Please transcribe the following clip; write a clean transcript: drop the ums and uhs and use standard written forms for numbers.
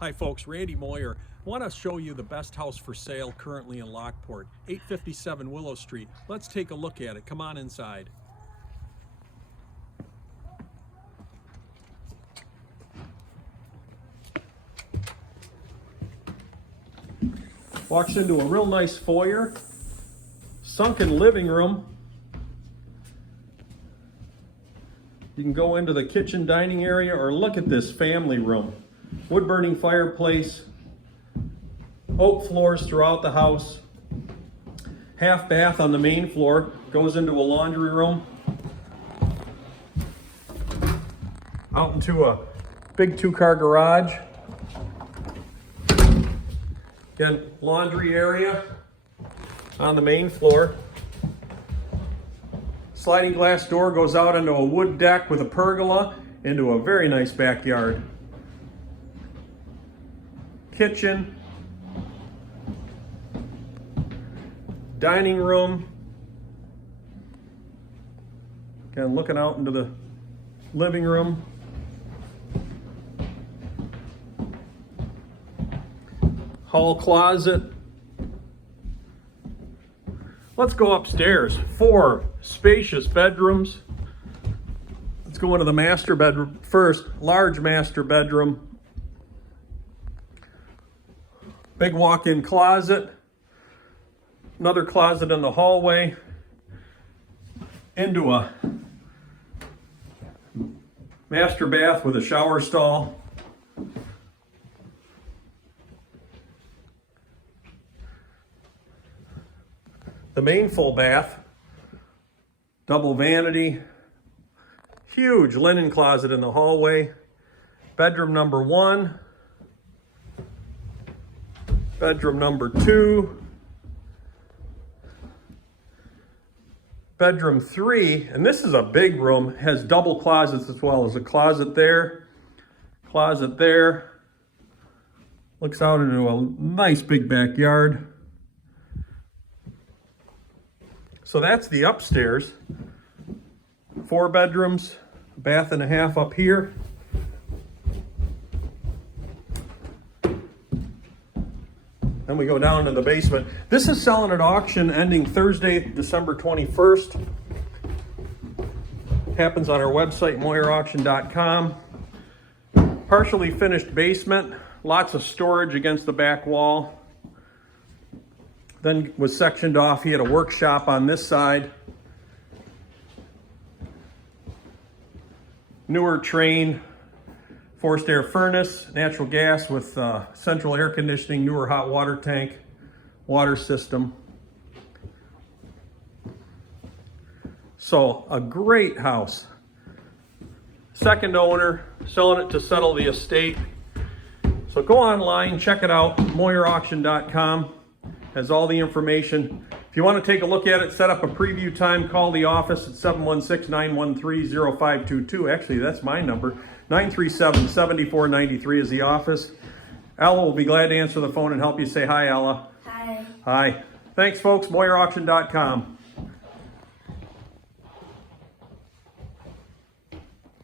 Hi folks, Randy Moyer. I want to show you the best house for sale currently in Lockport, 857 Willow Street. Let's take a look at it. Come on inside. Walks into a real nice foyer, sunken living room. You can go into the kitchen dining area or look at this family room. Wood burning fireplace, oak floors throughout the house, half bath on the main floor, goes into a laundry room, out into a big 2-car garage. Again, laundry area on the main floor. Sliding glass door goes out into a wood deck with a pergola into a very nice backyard. Kitchen, dining room, again looking out into the living room, hall closet. Let's go upstairs. 4 spacious bedrooms. Let's go into the master bedroom first. Large master bedroom. Big walk-in closet, another closet in the hallway, into a master bath with a shower stall. The main full bath, double vanity, huge linen closet in the hallway, bedroom number 1. Bedroom number 2, bedroom 3, and this is a big room, has double closets as well. There's a closet there, looks out into a nice big backyard. So that's the upstairs. 4 bedrooms, a bath and a half up here. Then we go down to the basement. This is selling at auction ending Thursday, December 21st. Happens on our website, moyerauction.com. Partially finished basement, lots of storage against the back wall. Then was sectioned off. He had a workshop on this side. Newer train. Forced air furnace, natural gas with central air conditioning, newer hot water tank, water system. So a great house. Second owner, selling it to settle the estate. So go online, check it out, moyerauction.com. Has all the information. If you want to take a look at it, set up a preview time, call the office at 716-913-0522. Actually, that's my number. 937-7493 is the office. Ella will be glad to answer the phone and help you. Say hi, Ella. Hi. Hi. Thanks, folks. MoyerAuction.com.